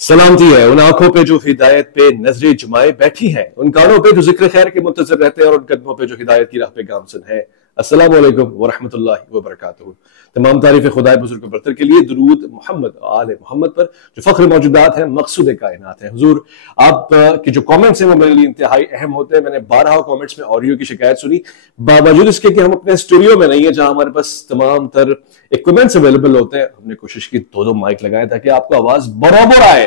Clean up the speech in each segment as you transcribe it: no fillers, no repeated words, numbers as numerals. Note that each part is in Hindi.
सलामती है उन आंखों पे जो हिदायत पे नजरें जुमाए बैठी हैं, उन कानों पे जो जिक्र खैर के मुंतजर रहते हैं और उन कदमों पे जो हिदायत की राह पे गामसन है। अस्सलाम वालेकुम व रहमतुल्लाहि व बरकातुहू। तमाम तारीफ़ खुदाए बुजुर्ग बरतर के लिए दुरूद मोहम्मद आले मोहम्मद पर जो फख्र मौजूदात हैं, मकसूद कायनात है। हुजूर आप के जो कमेंट्स हैं वो मेरे लिए इंतहाई अहम होते हैं। मैंने 12 कमेंट्स में ऑडियो की शिकायत सुनी, बावजूद इसके कि हम अपने स्टूडियो में नहीं है जहां हमारे पास तमाम तर इक्विपमेंट्स अवेलेबल होते हैं। हमने कोशिश की दो माइक लगाए ताकि आपको आवाज बराबर आए।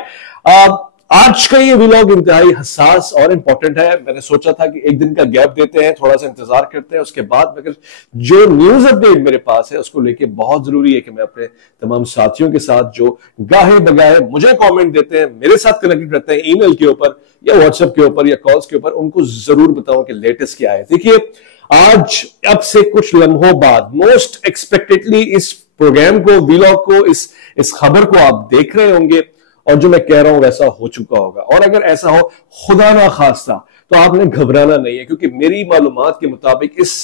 आज का ये व्लॉग इंतहाई हसास और इंपॉर्टेंट है। मैंने सोचा था कि एक दिन का गैप देते हैं, थोड़ा सा इंतजार करते हैं, उसके बाद अगर जो न्यूज अपडेट मेरे पास है उसको लेके बहुत जरूरी है कि मैं अपने तमाम साथियों के साथ जो गाहे बगाहे मुझे कमेंट देते हैं, मेरे साथ कनेक्ट रहते हैं ईमेल के ऊपर या व्हाट्सएप के ऊपर या कॉल्स के ऊपर, उनको जरूर बताऊं कि लेटेस्ट क्या है। देखिए, आज अब से कुछ लम्हों बाद मोस्ट एक्सपेक्टेडली इस प्रोग्राम को, व्लॉग को, इस खबर को आप देख रहे होंगे और जो मैं कह रहा हूं वैसा हो चुका होगा। और अगर ऐसा हो, खुदा ना खास्ता, तो आपने घबराना नहीं है, क्योंकि मेरी मालूमात के मुताबिक इस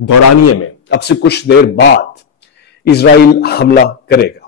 दौरानिये में अब से कुछ देर बाद इजराइल हमला करेगा।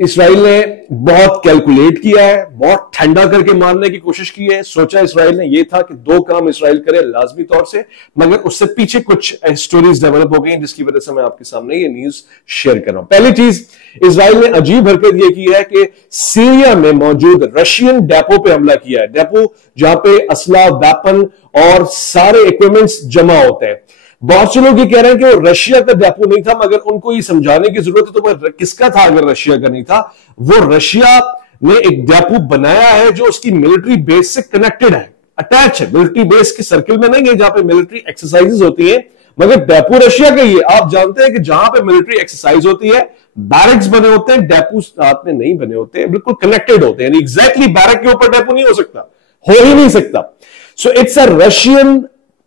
इसराइल ने बहुत कैलकुलेट किया है, बहुत ठंडा करके मारने की कोशिश की है। सोचा इसराइल ने यह था कि दो काम इसराइल करे लाजमी तौर से, मगर उससे पीछे कुछ स्टोरीज डेवलप हो गई जिसकी वजह से मैं आपके सामने ये न्यूज शेयर कर रहा हूं। पहली चीज, इसराइल ने अजीब हरकत यह की है कि सीरिया में मौजूद रशियन डेपो पे हमला किया है। डेपो जहां पे असला, वेपन और सारे इक्विपमेंट्स जमा होते हैं। बहुत से लोग ये कह रहे हैं कि वो रशिया का डेपो नहीं था, मगर उनको ये समझाने की जरूरत है तो वो किसका था। अगर रशिया का नहीं था, वो रशिया ने एक डेपो बनाया है जो उसकी मिलिट्री बेस से कनेक्टेड है, अटैच है। मिलिट्री बेस के सर्किल में नहीं है जहां पे मिलिट्री एक्सरसाइजेस होती हैं, मगर डेपो रशिया का ही है। आप जानते हैं कि जहां पे मिलिट्री एक्सरसाइज होती है, बैरक्स बने होते हैं, डेपो साथ में नहीं बने होते हैं, बिल्कुल कनेक्टेड होते हैं। एग्जैक्टली बैरक के ऊपर डेपो नहीं हो सकता, हो ही नहीं सकता। So it's a Russian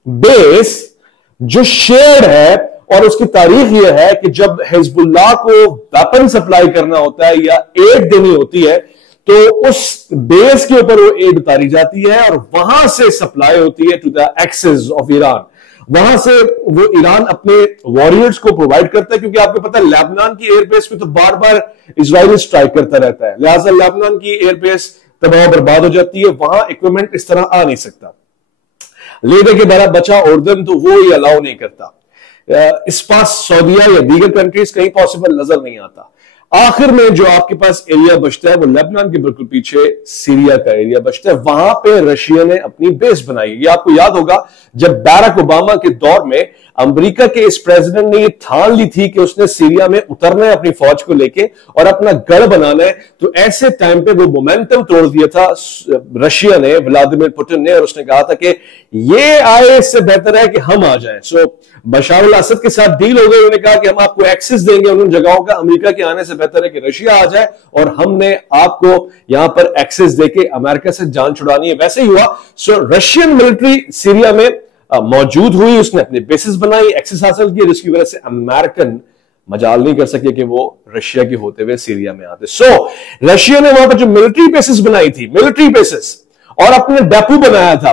base जो शेयर्ड है, और उसकी तारीख यह है कि जब हिजबुल्लाह को वेपन सप्लाई करना होता है या एड देनी होती है, तो उस बेस के ऊपर वो एड उतारी जाती है और वहां से सप्लाई होती है to the access of Iran. वहां से वो ईरान अपने वॉरियर्स को प्रोवाइड करता है, क्योंकि आपको पता है लेबनान की एयरबेस पे तो बार बार इजराइल स्ट्राइक करता रहता है, लिहाजा लेबनान की एयरबेस तबाह बर्बाद हो जाती है। वहां इक्विपमेंट इस तरह आ नहीं सकता। लेने के बड़ा बचा उर्दन, तो वो ही अलाउ नहीं करता। इस पास सऊदीया या दीगर कंट्रीज कहीं पॉसिबल नजर नहीं आता। आखिर में जो आपके पास एरिया बचता है वो लेबनान के बिल्कुल पीछे सीरिया का एरिया बचता है। वहां पे रशिया ने अपनी बेस बनाई। ये आपको याद होगा जब बैरक ओबामा के दौर में अमेरिका के इस प्रेसिडेंट ने ये ठान ली थी कि उसने सीरिया में उतरना है अपनी फौज को लेके और अपना गढ़ बनाना है, तो ऐसे टाइम पे वो मोमेंटम तोड़ दिया था रशिया ने, व्लादिमीर पुतिन ने, और उसने कहा था कि ये आए इससे बेहतर है कि हम आ जाएं। सो बशार अल असद के साथ डील हो गई। उन्होंने कहा कि हम आपको एक्सेस देंगे उन जगहों का, अमेरिका के आने से बेहतर है कि रशिया आ जाए और हमने आपको यहां पर एक्सेस देके अमेरिका से जान छुड़ानी है। वैसे ही हुआ। सो रशियन मिलिट्री सीरिया में मौजूद हुई, उसने अपने बेसिस बनाई, एक्सेस हासिल किया, जिसकी वजह से अमेरिकन मजाल नहीं कर सके कि वो रशिया के होते हुए सीरिया में आते। सो रशिया ने वहां पर जो मिलिट्री बेसिस बनाई थी, मिलिट्री बेसिस, और अपने डेपो बनाया था,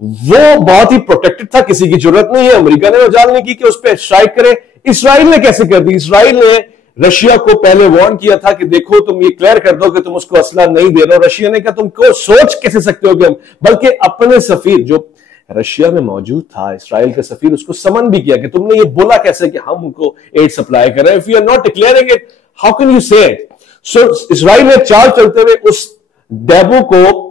वो बहुत ही प्रोटेक्टेड था। किसी की जरूरत नहीं है, अमेरिका ने मजाल नहीं की कि उस पर स्ट्राइक करे। इसराइल ने कैसे कर दी? इसराइल ने रशिया को पहले वार्न किया था कि देखो तुम ये क्लियर कर दो कि तुम उसको असला नहीं दे रहे हो। रशिया ने कहा तुमको सोच कैसे सकते हो कि हम, बल्कि अपने सफीर जो रशिया में मौजूद था, इसराइल का सफीर, उसको समन भी किया कि तुमने ये बोला कैसे कि हम उनको एड सप्लाई कर रहे हैं। If you are not declaring it, how can you say it? So Israel ने चाल चलते हुए उस डेपो को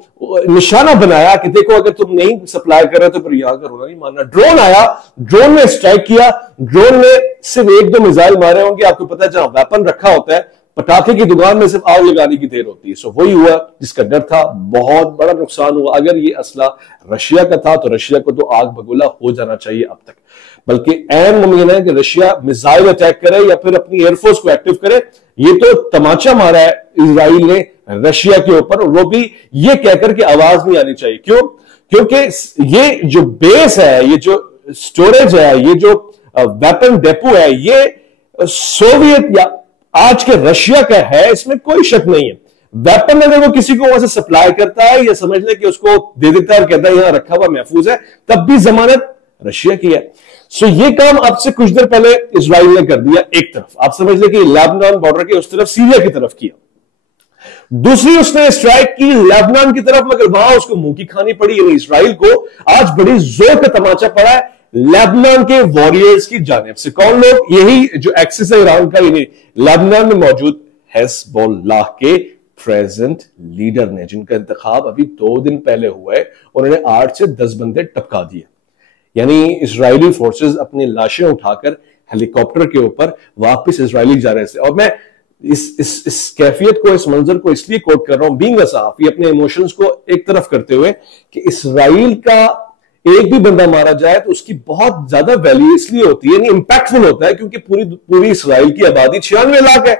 निशाना बनाया कि देखो अगर तुम नहीं सप्लाई कर रहे तो फिर यहां का रोना नहीं मानना। ड्रोन आया, ड्रोन ने स्ट्राइक किया। ड्रोन ने सिर्फ एक दो मिसाइल मारे होंगे। आपको पता है जहां वेपन रखा होता है, पटाखे की दुकान में सिर्फ आग लगाने की देर होती है। सो वही हुआ जिसका डर था। बहुत बड़ा नुकसान हुआ। अगर ये असला रशिया का था तो रशिया को तो आग बगोला हो जाना चाहिए अब तक, बल्कि ऐन मुमकिन है कि रशिया मिसाइल अटैक करे या फिर अपनी एयरफोर्स को एक्टिव करे। ये तो तमाचा मारा है इजराइल ने रशिया के ऊपर, और वो भी ये कहकर के आवाज नहीं आनी चाहिए। क्यों? क्योंकि ये जो बेस है, ये जो स्टोरेज है, ये जो वेपन डेपो है, ये सोवियत या आज के रशिया का है, इसमें कोई शक नहीं है। वेपन अगर वो किसी को वहां से सप्लाई करता है या समझ ले कि उसको दे देता है और कहता है यहां रखा हुआ महफूज है, तब भी जमानत रशिया की है। सो ये काम अब से कुछ देर पहले इजराइल ने कर दिया एक तरफ। आप समझ ले कि लेबनान बॉर्डर के उस तरफ सीरिया की तरफ किया। दूसरी उसने स्ट्राइक की लेबनान की तरफ, मगर वहां उसको मुंह की खानी पड़ी। यानी इसराइल को आज बड़ी जोर का तमाचा पड़ा है लेबनान के वॉरियर्स की जानिब से। कौन लोग? यही जो एक्सिस है ईरान का, यानी लेबनान में मौजूद हिजबुल्लाह के प्रेजेंट लीडर ने, जिनका इंतखाब अभी 2 दिन पहले हुआ है, उन्होंने 8 से 10 बंदे टपका दिए। यानी इजरायली फोर्सेस अपनी लाशें उठाकर हेलीकॉप्टर के ऊपर वापस इजरायली जा रहे थे। और मैं इस कैफियत को, इस मंजर को इसलिए कोट कर रहा हूं, बीइंग अ सहाफी, अपने इमोशंस को एक तरफ करते हुए, कि इजराइल का एक भी बंदा मारा जाए तो उसकी बहुत ज्यादा वैल्यू इसलिए होती है, यानी इंपैक्टफुल होता है, क्योंकि पूरी इजराइल की आबादी 96 लाख है,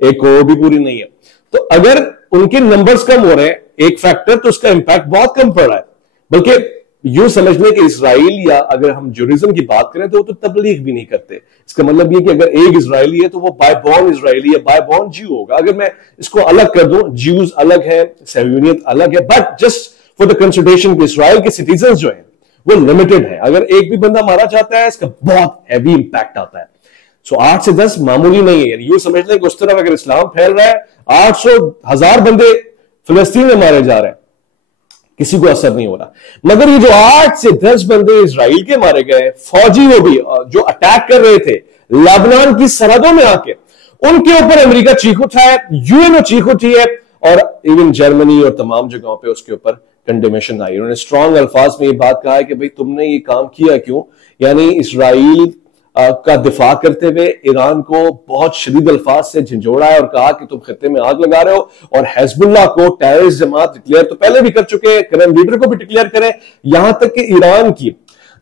एक करोड़ भी पूरी नहीं है। तो अगर उनके नंबर्स कम हो रहे हैं, एक फैक्टर, तो उसका इंपैक्ट बहुत कम पड़ रहा है। बल्कि यूं समझ लें कि इसराइल, या अगर हम ज्यूडिज्म की बात करें तो वो तो तबलीग भी नहीं करते। इसका मतलब ये कि अगर एक इजरायली है तो वो बाय बॉर्न इजरायली या बाय बॉर्न ज्यू होगा। अगर मैं इसको अलग कर दूं, ज्यूज अलग है, सहयूनियत अलग है, but just for the consideration कि इसराइल के सिटीजन जो है वो लिमिटेड है। अगर एक भी बंदा मारा जाता है, इसका बहुत हैवी इंपैक्ट आता है। सो 8 से 10 मामूली नहीं है। यूं समझ लें कि उस तरफ अगर इस्लाम फैल रहा है, 800,000 बंदे फिलिस्तीन में मारे जा रहे हैं, किसी को असर नहीं हो रहा। मगर ये जो 8 से 10 बंदे इजराइल के मारे गए, फौजी वो भी जो अटैक कर रहे थे लेबनान की सरहदों में आके, उनके ऊपर अमेरिका चीख उठाया, यूएनओ चीख उठी है, और इवन जर्मनी और तमाम जगहों पे उसके ऊपर कंडेमेशन आई। उन्होंने स्ट्रॉन्ग अल्फाज में ये बात कहा है कि भाई तुमने ये काम किया क्यों, यानी इजराइल का दिफा करते हुए ईरान को बहुत शदीद अल्फाज से झंझोड़ा है और कहा कि तुम खत्ते में आग लगा रहे हो, और हिजबुल्लाह को टेररिस्ट जमात डिक्लेयर तो पहले भी कर चुके हैं, करंट लीडर को भी डिक्लेयर करें, यहां तक कि ईरान की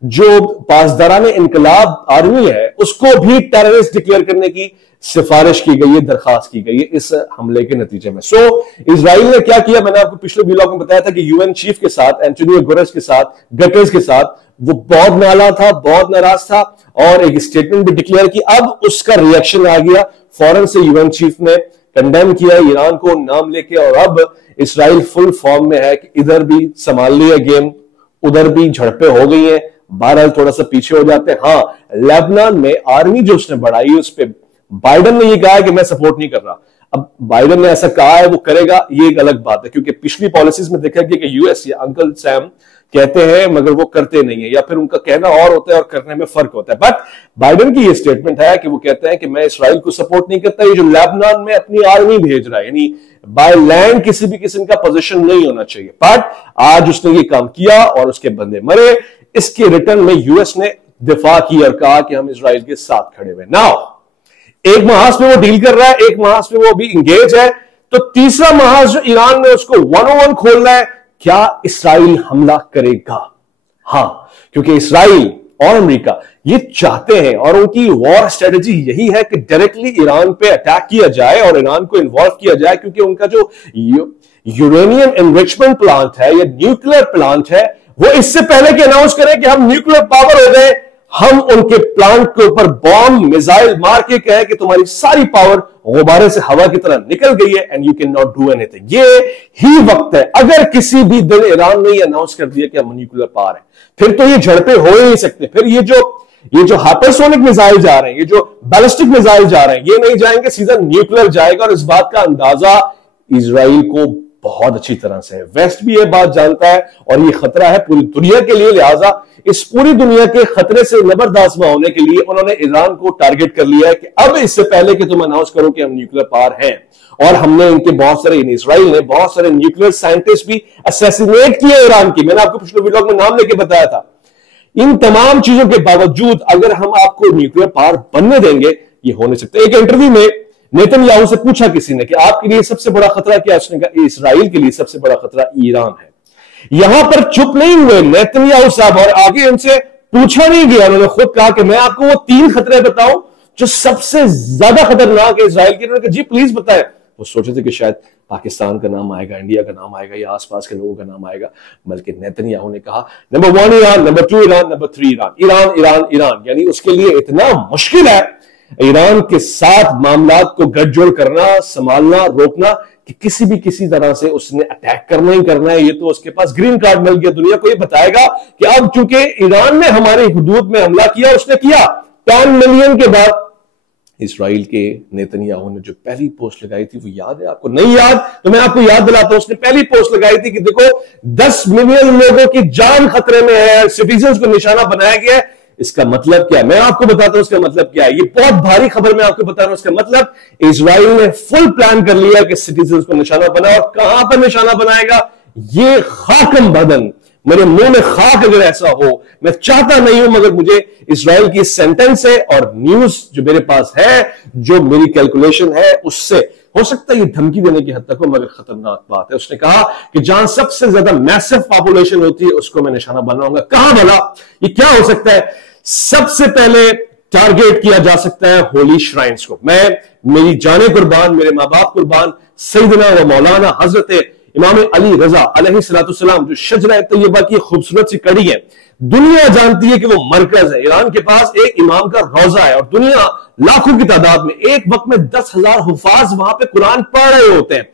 जो पासदारान इनकलाब आर्मी है उसको भी टेररिस्ट डिक्लेयर करने की सिफारिश की गई है, दरखास्त की गई है इस हमले के नतीजे में। इजराइल ने क्या किया, मैंने आपको पिछले व्लॉग में बताया था कि यूएन चीफ के साथ, एंटोनियो गुटेरेस के साथ, गटर्स के साथ वो बहुत नाला था, बहुत नाराज था, और एक स्टेटमेंट भी डिक्लेयर की। अब उसका रिएक्शन आ गया, फौरन से यूएन चीफ ने कंडेम किया ईरान को नाम लेके, और अब इजराइल फुल फॉर्म में है कि इधर भी संभाल लिया गेम, उधर भी झड़पें हो गई हैं, बहरहाल थोड़ा सा पीछे हो जाते हैं। हाँ, लेबनान में आर्मी जो उसने बढ़ाई, उस पर बाइडन ने ये कहा है कि मैं सपोर्ट नहीं कर रहा। अब बाइडन ने ऐसा कहा है, वो करेगा, ये एक अलग बात है, क्योंकि पिछली पॉलिसीज में देखा गया कि यूएस या अंकल सैम कहते हैं मगर वो करते नहीं है, या फिर उनका कहना और होता है और करने में फर्क होता है। बट बाइडन की ये स्टेटमेंट है कि वो कहते हैं कि मैं इसराइल को सपोर्ट नहीं करता, ये जो लेबनान में अपनी आर्मी भेज रहा है, यानी बाय लैंड किसी भी किस्म का पोजीशन नहीं होना चाहिए। बट आज उसने ये काम किया और उसके बंदे मरे। इसके रिटर्न में यूएस ने दिफा की और कहा कि हम इसराइल के साथ खड़े हुए। नाउ एक महाज पे वो डील कर रहा है, एक महाज पे वो अभी इंगेज है, तो तीसरा महाज जो ईरान ने उसको 101 खोलना है, क्या इसराइल हमला करेगा? हां, क्योंकि इसराइल और अमेरिका ये चाहते हैं, और उनकी वॉर स्ट्रेटेजी यही है कि डायरेक्टली ईरान पे अटैक किया जाए और ईरान को इन्वॉल्व किया जाए, क्योंकि उनका जो यूरेनियम एनरिचमेंट प्लांट है या न्यूक्लियर प्लांट है, वो इससे पहले कि अनाउंस करें कि हम न्यूक्लियर पावर हो गए, हम उनके प्लांट के ऊपर बॉम्ब मिसाइल मार के कहें कि तुम्हारी सारी पावर गुब्बारे से हवा की तरह निकल गई है and you can not do anything. ये ही वक्त है। अगर किसी भी दिन ईरान ने अनाउंस कर दिया कि हम न्यूक्लियर पावर है, फिर तो ये झड़पें हो ही नहीं सकते। फिर ये जो हाइपरसोनिक मिसाइल जा रहे हैं, ये जो बैलिस्टिक मिसाइल जा रहे हैं, ये नहीं जाएंगे, सीधा न्यूक्लियर जाएगा। और इस बात का अंदाजा इजराइल को बहुत अच्छी तरह से है, वेस्ट भी ये बात जानता है, और ये खतरा है पूरी दुनिया के लिए। लिहाजा इस पूरी दुनिया के खतरे से लबरदास्मा होने के लिए उन्होंने ईरान को टारगेट कर लिया है कि अब इससे पहले कि तुम अनाउंस करो कि हम न्यूक्लियर पावर हैं, और हमने इनके बहुत सारे, इजराइल ने बहुत सारे न्यूक्लियर साइंटिस्ट भी असैसिनेट किए ईरान की। मैंने आपको पिछले व्लॉग में नाम लेके बताया था। इन तमाम चीजों के बावजूद अगर हम आपको न्यूक्लियर पावर बनने देंगे, ये हो नहीं सकता। एक इंटरव्यू में नेतन्याहू से पूछा किसी ने कि आपके लिए सबसे बड़ा खतरा क्या है, उसने कहा इजराइल के लिए सबसे बड़ा खतरा ईरान है। यहां पर चुप नहीं हुए नेतन्याहू साहब, और आगे उनसे पूछा नहीं गया, उन्होंने खुद कहा कि मैं आपको वो 3 खतरे बताऊं जो सबसे ज्यादा खतरनाक है इजराइल के। उन्होंने कहा जी प्लीज बताएं। वो सोचे थे कि शायद पाकिस्तान का नाम आएगा, इंडिया का नाम आएगा, या आसपास के लोगों का नाम आएगा, बल्कि नेतन्याहू ने कहा number 1 Iran, number 2 Iran, number 3 Iran, Iran Iran Iran. यानी उसके लिए इतना मुश्किल है ईरान के साथ मामलात को गठजोड़ करना, संभालना, रोकना, कि किसी तरह से उसने अटैक करना ही करना है। ये तो उसके पास ग्रीन कार्ड मिल गया, दुनिया को ये बताएगा कि अब चूंकि ईरान ने हमारे हुदूद में हमला किया, उसने किया 10 मिलियन के बाद इसराइल के नेतन्याहू ने जो पहली पोस्ट लगाई थी, वो याद है आपको? नहीं याद तो मैं आपको याद दिलाता हूं। उसने पहली पोस्ट लगाई थी कि देखो 10 मिलियन लोगों की जान खतरे में है, सिटीजन्स को निशाना बनाया गया है। इसका मतलब क्या है? मैं आपको बताता हूं इसका मतलब क्या है। ये बहुत भारी खबर मैं आपको बता रहा हूं। इसका मतलब इजराइल ने फुल प्लान कर लिया कि सिटीजन्स को निशाना बनाए, और कहां पर निशाना बनाएगा? ये खाकम बदन, मेरे मुंह में खाक अगर ऐसा हो, मैं चाहता नहीं हूं, मगर मुझे इजराइल की सेंटेंस है और न्यूज जो मेरे पास है, जो मेरी कैलकुलेशन है, उससे हो सकता है ये धमकी देने की हद तक हो, मगर खतरनाक बात है। उसने कहा कि जहां सबसे ज्यादा मैसिव पॉपुलेशन होती है उसको मैं निशाना बनाऊंगा। कहां भला? ये क्या हो सकता है? सबसे पहले टारगेट किया जा सकता है होली श्राइन्स को। मेरी जाने कुर्बान, मेरे मां बाप कुर्बान, सैयदना व मौलाना हजरत इमाम अली रजा अलैहिस्सलाम, जो शजरा तैयबा की खूबसूरत सी कड़ी है, दुनिया जानती है कि वो मरकज है। ईरान के पास एक इमाम का रोजा है और दुनिया लाखों की तादाद में, एक वक्त में 10,000 हुफाज वहां पे कुरान पढ़ रहे होते हैं।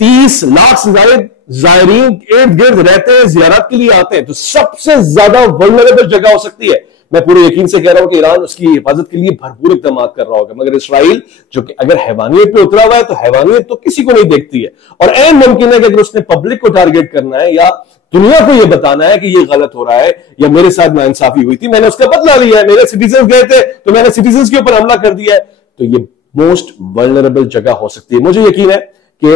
30 लाख से ज्यादा जायरीन इर्द गिर्द रहते हैं, जियारत के लिए आते हैं। तो सबसे ज्यादा वल्नरेबल जगह हो सकती है। मैं पूरे यकीन से कह रहा हूं कि ईरान उसकी हिफाजत के लिए भरपूर इक़दाम कर रहा होगा, मगर इसराइल जो कि अगर हैवानियत पे उतरा हुआ है, तो हैवानियत तो किसी को नहीं देखती है। और ऐन मुमकिन है कि अगर उसने पब्लिक को टारगेट करना है या दुनिया को यह बताना है कि यह गलत हो रहा है या मेरे साथ नाइंसाफी हुई थी, मैंने उसका बदला लिया है, मेरे सिटीजन गए थे तो मैंने सिटीजन के ऊपर हमला कर दिया है, तो ये मोस्ट वल्नरेबल जगह हो सकती है। मुझे यकीन है कि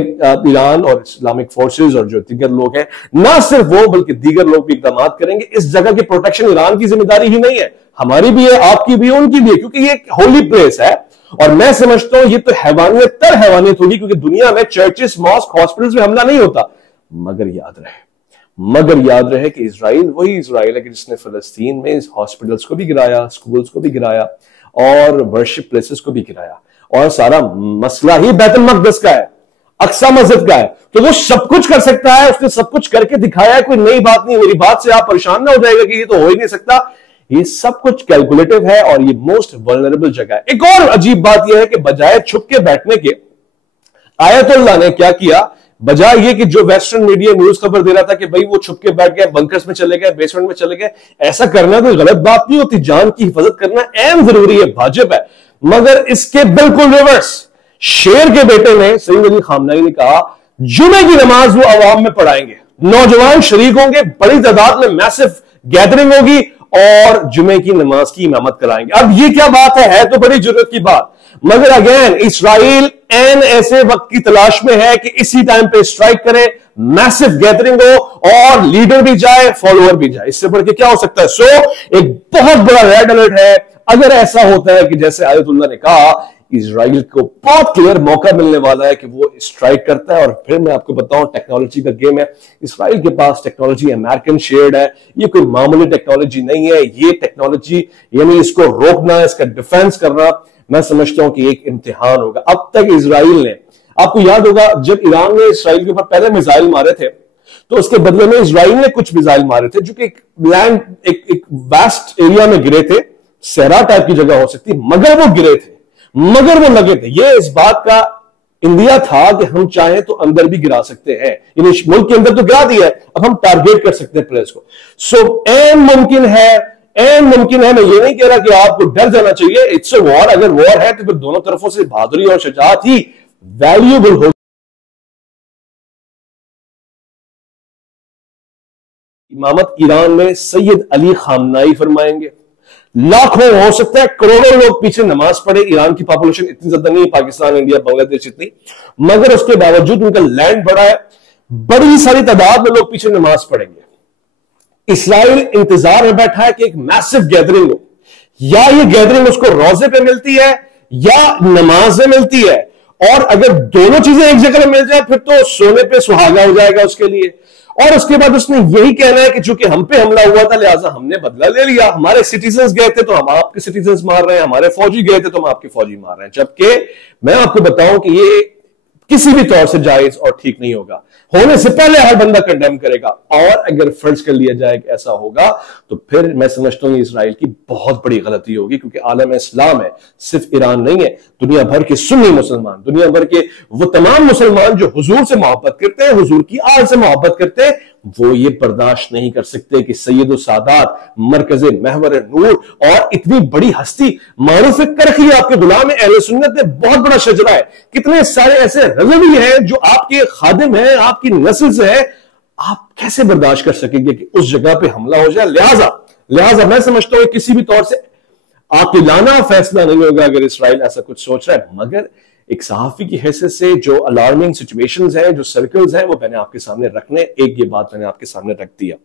ईरान और इस्लामिक फोर्सेस और जो दीगर लोग हैं, ना सिर्फ वो बल्कि दीगर लोग भी इक़दाम करेंगे। इस जगह की प्रोटेक्शन ईरान की जिम्मेदारी ही नहीं है, हमारी भी है, आपकी भी है, उनकी भी है, क्योंकि ये एक होली प्लेस है। और मैं समझता हूं ये तो हैवानियत तर हैवानियत होगी, क्योंकि दुनिया में चर्चेस, मॉस्क, हॉस्पिटल्स में हमला नहीं होता। मगर याद रहे कि इजराइल वही इजराइल है कि जिसने फिलिस्तीन में हॉस्पिटल्स को भी गिराया, स्कूल्स को भी गिराया और वर्शिप प्लेसेस को भी गिराया, और सारा मसला ही बैतुल मक़दस का है, अक्सा मस्जिद का है। तो वो सब कुछ कर सकता है, उसने सब कुछ करके दिखाया है, कोई नई बात नहीं। मेरी बात से आप परेशान ना हो जाएगा कि ये तो हो ही नहीं सकता। ये सब कुछ कैलकुलेटिव है और ये मोस्ट वल्नरेबल जगह है। एक और अजीब बात यह है कि बजाय छुप के बैठने के, आयतुल्लाह ने क्या किया, बजाय ये कि जो वेस्टर्न मीडिया न्यूज खबर दे रहा था कि भाई वो छुप के बैठ गए, बंकर्स में चले गए, बेसमेंट में चले गए, ऐसा करना कोई गलत बात नहीं होती, जान की हिफाजत करना अहम जरूरी है, वाजिब है। मगर इसके बिल्कुल रिवर्स शेर के बेटे ने, सईद अली खामनेई ने कहा, जुमे की नमाज वो अवाम में पढ़ाएंगे, नौजवान शरीक होंगे, बड़ी तादाद में मैसिव गैदरिंग होगी और जुमे की नमाज की इमामत कराएंगे। अब ये क्या बात है तो बड़ी जरूरत की बात। मगर अगेन इसराइल एन ऐसे वक्त की तलाश में है कि इसी टाइम पे स्ट्राइक करे, मैसिव गैदरिंग हो और लीडर भी जाए, फॉलोअर भी जाए। इससे बढ़ के क्या हो सकता है? सो एक बहुत बड़ा रेड अलर्ट है। अगर ऐसा होता है कि जैसे आयतुल्लाह ने कहा, इजराइल को बहुत क्लियर मौका मिलने वाला है कि वो स्ट्राइक करता है। और फिर मैं आपको बताऊं, टेक्नोलॉजी का गेम है, इसराइल के पास टेक्नोलॉजी अमेरिकन शेयर्ड है, ये कोई मामूली टेक्नोलॉजी नहीं है। ये टेक्नोलॉजी यानी इसको रोकना, इसका डिफेंस करना, मैं समझता हूं कि एक इम्तिहान होगा। अब तक इजराइल ने, आपको याद होगा जब ईरान ने इसराइल के ऊपर पहले मिसाइल मारे थे, तो उसके बदले में इजराइल ने कुछ मिसाइल मारे थे जो कि एक वास्ट एरिया में गिरे थे, सहरा टाइप की जगह हो सकती, मगर वो गिरे थे, मगर वो लगे थे। ये इस बात का इंडिया था कि हम चाहें तो अंदर भी गिरा सकते हैं, मुल्क के अंदर तो गिरा दिया है, अब हम टारगेट कर सकते हैं प्लेस को। सो एन मुमकिन है, मैं ये नहीं कह रहा कि आपको डर जाना चाहिए। इट्स अ वॉर, अगर वॉर है तो फिर दोनों तरफों से बहादुरी और शजाअत ही वैल्यूएबल हो। इमामत ईरान में सैयद अली खामनेई फरमाएंगे। लाखों, हो सकता है करोड़ों लोग पीछे नमाज पढ़े। ईरान की पॉपुलेशन इतनी ज्यादा नहीं, पाकिस्तान, इंडिया, बांग्लादेश इतनी, मगर उसके बावजूद उनका लैंड बड़ा है, बड़ी सारी तादाद में लोग पीछे नमाज पढ़ेंगे। इसराइल इंतजार में बैठा है कि एक मैसिव गैदरिंग हो, या ये गैदरिंग उसको रोजे पे मिलती है या नमाज में मिलती है, और अगर दोनों चीजें एक जगह मिल जाए फिर तो सोने पे सुहागा हो जाएगा उसके लिए। और उसके बाद उसने यही कहना है कि चूंकि हम पे हमला हुआ था लिहाजा हमने बदला ले लिया, हमारे सिटीजन्स गए थे तो हम आपके सिटीजन्स मार रहे हैं, हमारे फौजी गए थे तो हम आपके फौजी मार रहे हैं। जबकि मैं आपको बताऊं कि ये किसी भी तौर से जायज और ठीक नहीं होगा। होने से पहले हर बंदा कंडेम करेगा, और अगर फर्ज कर लिया जाए कि ऐसा होगा तो फिर मैं समझता हूं इसराइल की बहुत बड़ी गलती होगी, क्योंकि आलम इस्लाम है, सिर्फ ईरान नहीं है, दुनिया भर के सुन्नी मुसलमान, दुनिया भर के वो तमाम मुसलमान जो हुजूर से मोहब्बत करते हैं, हुजूर की आल से मोहब्बत करते हैं, वो ये बर्दाश्त नहीं कर सकते कि सैयद सादात, मरकज़े महवर नूर और इतनी बड़ी हस्ती मारूफ करखी आपके गुलाम अहले सुन्नत ने बहुत बड़ा शजरा है, कितने सारे ऐसे रज़वी हैं जो आपके खादिम हैं, आपकी नस्ल से है, आप कैसे बर्दाश्त कर सकेंगे कि उस जगह पे हमला हो जाए। लिहाजा मैं समझता हूं किसी भी तौर से आकिलाना फैसला नहीं होगा अगर इसराइल ऐसा कुछ सोच रहा है, मगर एक सहाफी की हैसियत से जो अलार्मिंग सिचुएशंस हैं, जो सर्कल्स हैं, वो मैंने आपके सामने रखने, एक ये बात मैंने आपके सामने रख दिया।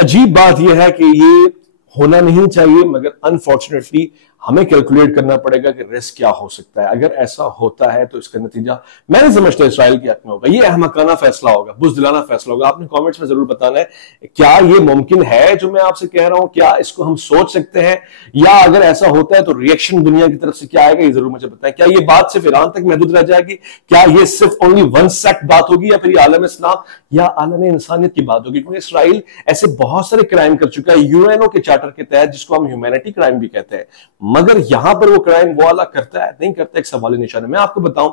अजीब बात यह है कि ये होना नहीं चाहिए, मगर अनफॉर्चुनेटली हमें कैलकुलेट करना पड़ेगा कि रिस्क क्या हो सकता है। अगर ऐसा होता है तो इसका नतीजा मैं नहीं समझता इसराइल के हक में होगा, ये अहमकाना फैसला होगा, बुज़दिलाना फैसला होगा। आपने कमेंट्स में जरूर बताना है क्या ये मुमकिन है जो मैं आपसे कह रहा हूं, क्या इसको हम सोच सकते हैं, या अगर ऐसा होता है तो रिएक्शन दुनिया की तरफ से क्या आएगा, ये जरूर मुझे बताएं। क्या ये बात सिर्फ ईरान तक महदूद रह जाएगी, क्या ये सिर्फ ओनली वन सेक्ट बात होगी, या फिर ये आलम इस्लाम या आलम इंसानियत की बात होगी? क्योंकि इसराइल ऐसे बहुत सारे क्राइम कर चुका है यूएनओ के चार्टर के तहत, जिसको हम ह्यूमैनिटी क्राइम भी कहते हैं, मगर यहां पर वो क्राइम वो वाला करता है नहीं करता, एक सवाल निशान है। मैं आपको बताऊं,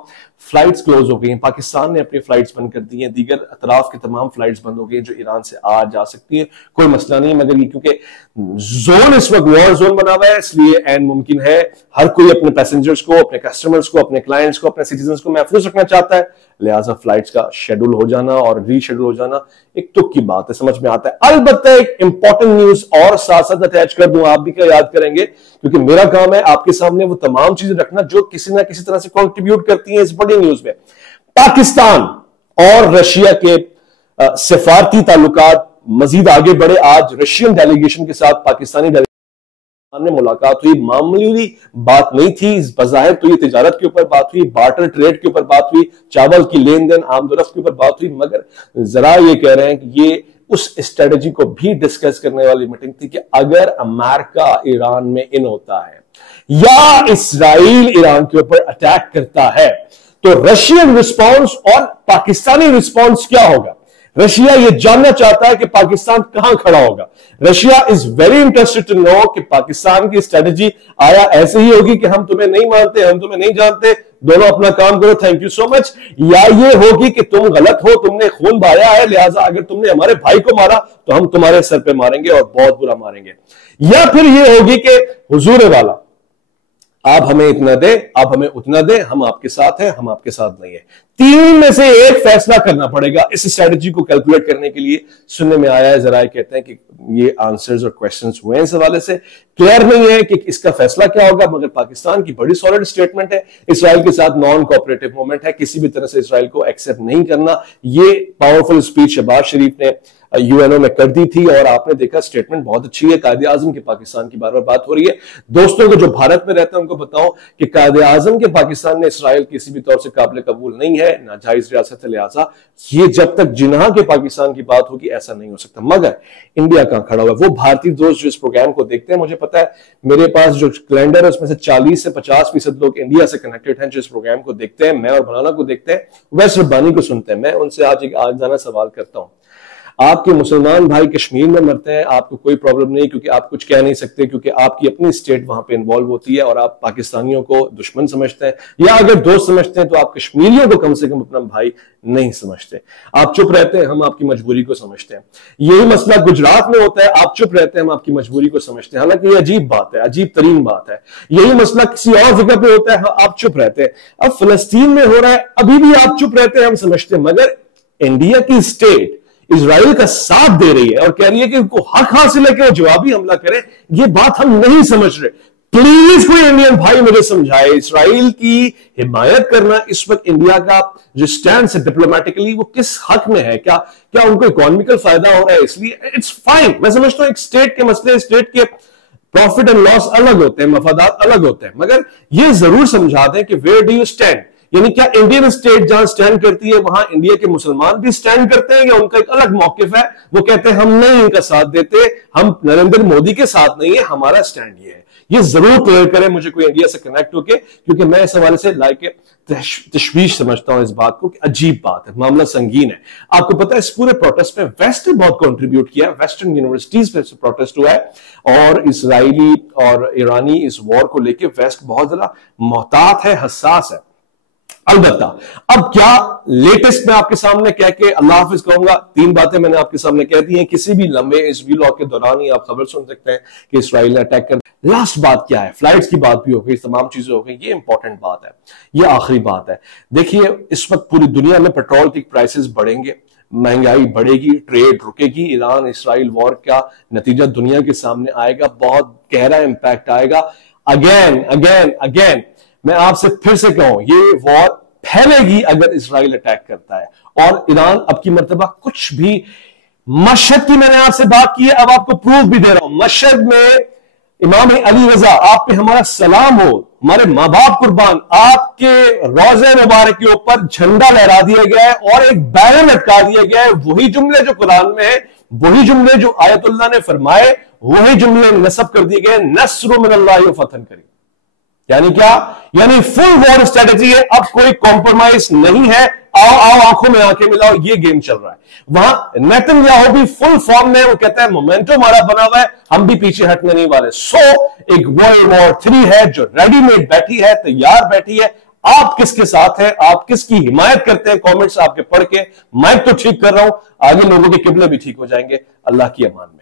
फ्लाइट्स क्लोज हो गई हैं, पाकिस्तान ने अपनी फ्लाइट्स बंद कर दी हैं, दीगर अतराफ की तमाम फ्लाइट्स बंद हो गई जो ईरान से आ जा सकती है, कोई मसला नहीं है। मगर ये क्योंकि जोन इस वक्त वॉर जोन बना हुआ है, इसलिए एन मुमकिन है हर कोई अपने पैसेंजर्स को, अपने कस्टमर्स को, अपने क्लाइंट्स को, अपने सिटीजन को महफूज रखना चाहता है, लिहाजा फ्लाइट्स का शेड्यूल हो जाना और रीशेड्यूल हो जाना एक तुक की बात है, समझ में आता है। अलबत्ता एक इंपॉर्टेंट न्यूज और साथ साथ अटैच कर दूं, आप भी क्या याद करेंगे, क्योंकि मेरा काम है आपके सामने वो तमाम चीजें रखना जो किसी ना किसी तरह से कंट्रीब्यूट करती हैं इस बड़ी न्यूज में। पाकिस्तान और रशिया के सिफारती ताल्लुकात मजीद आगे बढ़े। आज रशियन डेलीगेशन के साथ पाकिस्तानी में मुलाकात हुई, मामूली बात नहीं थी, बज़ाहिर तो ये तिजारत के ऊपर बात हुई, बार्टर ट्रेड के ऊपर बात हुई, चावल की लेन देन आमदोरफ्त के ऊपर बात हुई, मगर जरा ये कह रहे हैं कि ये उस स्ट्रेटेजी को भी डिस्कस करने वाली मीटिंग थी कि अगर अमेरिका ईरान में इन होता है या इसराइल ईरान के ऊपर अटैक करता है तो रशियन रिस्पॉन्स और पाकिस्तानी रिस्पॉन्स क्या होगा। रशिया यह जानना चाहता है कि पाकिस्तान कहां खड़ा होगा। Russia is very interested to know कि पाकिस्तान की स्ट्रेटजी आया ऐसे ही होगी कि हम तुम्हें नहीं मानते, हम तुम्हें नहीं जानते, दोनों अपना काम करो, थैंक यू सो मच, या ये होगी कि तुम गलत हो, तुमने खून बहाया है, लिहाजा अगर तुमने हमारे भाई को मारा तो हम तुम्हारे सर पे मारेंगे और बहुत बुरा मारेंगे, या फिर ये होगी कि हुजूर वाला आप हमें इतना दे, आप हमें उतना दे, हम आपके साथ हैं, हम आपके साथ नहीं है। तीन में से एक फैसला करना पड़ेगा इस स्ट्रेटजी को कैलकुलेट करने के लिए। सुनने में आया है, जरा कहते हैं कि ये आंसर्स और क्वेश्चंस हुए इस हवाले से, क्लियर नहीं है कि इसका फैसला क्या होगा, मगर पाकिस्तान की बड़ी सॉलिड स्टेटमेंट है, इसराइल के साथ नॉन कोऑपरेटिव मूवमेंट है, किसी भी तरह से इसराइल को एक्सेप्ट नहीं करना। ये पावरफुल स्पीच शहबाज शरीफ ने यूएनओ में कर दी थी और आपने देखा स्टेटमेंट बहुत अच्छी है। कायदे आजम के पाकिस्तान की बार बार बात हो रही है। दोस्तों को जो भारत में रहते हैं उनको बताओ कि कायदे आजम के पाकिस्तान में इसराइल किसी भी तौर से काबिल कबूल नहीं है, नाजायज रियासत है, लिहाजा ये जब तक जिन्हा के पाकिस्तान की बात होगी ऐसा नहीं हो सकता। मगर इंडिया कहां खड़ा हुआ है? वो भारतीय दोस्त जो इस प्रोग्राम को देखते हैं, मुझे पता है मेरे पास जो कैलेंडर है उसमें से 40 से 50% लोग इंडिया से कनेक्टेड हैं जो इस प्रोग्राम को देखते हैं, मैं और बनाना को देखते हैं, वैस रब्बानी को सुनते हैं। मैं उनसे आज एक आजाना सवाल करता हूं, आपके मुसलमान भाई कश्मीर में मरते हैं, आपको कोई प्रॉब्लम नहीं क्योंकि आप कुछ कह नहीं सकते, क्योंकि आपकी अपनी स्टेट वहां पे इन्वॉल्व होती है और आप पाकिस्तानियों को दुश्मन समझते हैं, या अगर दोस्त समझते हैं तो आप कश्मीरियों को कम से कम अपना भाई नहीं समझते। आप चुप रहते हैं, हम आपकी मजबूरी को समझते हैं। यही मसला गुजरात में होता है, आप चुप रहते हैं, हम आपकी मजबूरी को समझते हैं। हालांकि ये अजीब बात है, अजीब तरीन बात है। यही मसला किसी और जगह पे होता है, आप चुप रहते हैं। अब फिलिस्तीन में हो रहा है, अभी भी आप चुप रहते हैं, हम समझते हैं। मगर इंडिया की स्टेट इजराइल का साथ दे रही है और कह रही है कि उनको हक हासिल है कि वो जवाबी हमला करे, ये बात हम नहीं समझ रहे। प्लीज कोई इंडियन भाई मुझे समझाए, इसराइल की हिमायत करना इस वक्त इंडिया का जो स्टैंड है डिप्लोमेटिकली वो किस हक में है? क्या उनको इकोनॉमिकल फायदा हो रहा है? इसलिए इट्स फाइन। मैं समझता हूं एक स्टेट के मसले, स्टेट के प्रॉफिट एंड लॉस अलग होते हैं, मफादात अलग होते हैं, मगर ये जरूर समझा दें कि वेयर डू यू स्टैंड, यानी क्या इंडियन स्टेट जहां स्टैंड करती है वहां इंडिया के मुसलमान भी स्टैंड करते हैं, या उनका एक अलग मौकिफ है, वो कहते हैं हम नहीं इनका साथ देते, हम नरेंद्र मोदी के साथ नहीं है, हमारा स्टैंड ये है। ये जरूर क्लियर करें मुझे कोई इंडिया से कनेक्ट होके, क्योंकि मैं इस हवाले से लाइक तशवीश समझता हूं इस बात को कि अजीब बात है, मामला संगीन है। आपको पता है इस पूरे प्रोटेस्ट में वेस्ट ने बहुत कंट्रीब्यूट किया है, वेस्टर्न यूनिवर्सिटीज पे प्रोटेस्ट हुआ है और इसराइली और ईरानी इस वॉर को लेकर वेस्ट बहुत ज्यादा मोहतात है, हसास है। अलबत्ता अब क्या लेटेस्ट मैं आपके सामने कह के अल्लाह हाफिज कहूंगा। 3 बातें मैंने आपके सामने कह दी हैं, किसी भी लंबे इस व्लॉग के दौरान ही आप खबर सुन सकते हैं कि इसराइल ने अटैक कर। लास्ट बात क्या है, फ्लाइट्स की बात भी हो गई, तमाम चीजें हो गई, ये इंपॉर्टेंट बात है, ये आखिरी बात है। देखिए इस वक्त पूरी दुनिया में पेट्रोल की प्राइसेस बढ़ेंगे, महंगाई बढ़ेगी, ट्रेड रुकेगी, ईरान इसराइल वॉर का नतीजा दुनिया के सामने आएगा, बहुत गहरा इंपैक्ट आएगा। अगेन अगेन अगेन मैं आपसे फिर से कहूं, ये वॉर फैलेगी अगर इसराइल अटैक करता है। और ईरान अब की मर्तबा कुछ भी, मशहद की मैंने आपसे बात की है, अब आपको प्रूफ भी दे रहा हूं। मशहद में इमाम अली रजा, आप पे हमारा सलाम हो, हमारे मां बाप कुर्बान, आपके रोजे मुबारक के ऊपर झंडा लहरा दिया गया है और एक बैनर लटका दिया गया है। वही जुमले जो कुरान में है, वही जुमले जो आयतुल्लाह ने फरमाए, वही जुमले नस्ब कर दिए गए, नस्र मिनल्लाहि व फतन करीब। यानी क्या, यानी फुल वॉर स्ट्रेटेजी है, अब कोई कॉम्प्रोमाइज नहीं है। आओ आओ आंखों में आंखें मिलाओ, ये गेम चल रहा है। वहां नेतन्याहू भी फुल फॉर्म में, वो कहता है मोमेंटो हमारा बना हुआ है, हम भी पीछे हटने नहीं वाले। सो एक वर्ल्ड वॉर 3 है जो रेडीमेड बैठी है, तैयार बैठी है। आप किसके साथ हैं, आप किसकी हिमायत करते हैं, कमेंट्स आपके पढ़ के। माइक तो ठीक कर रहा हूं, आगे लोगों के किबले भी ठीक हो जाएंगे। अल्लाह की अमान में।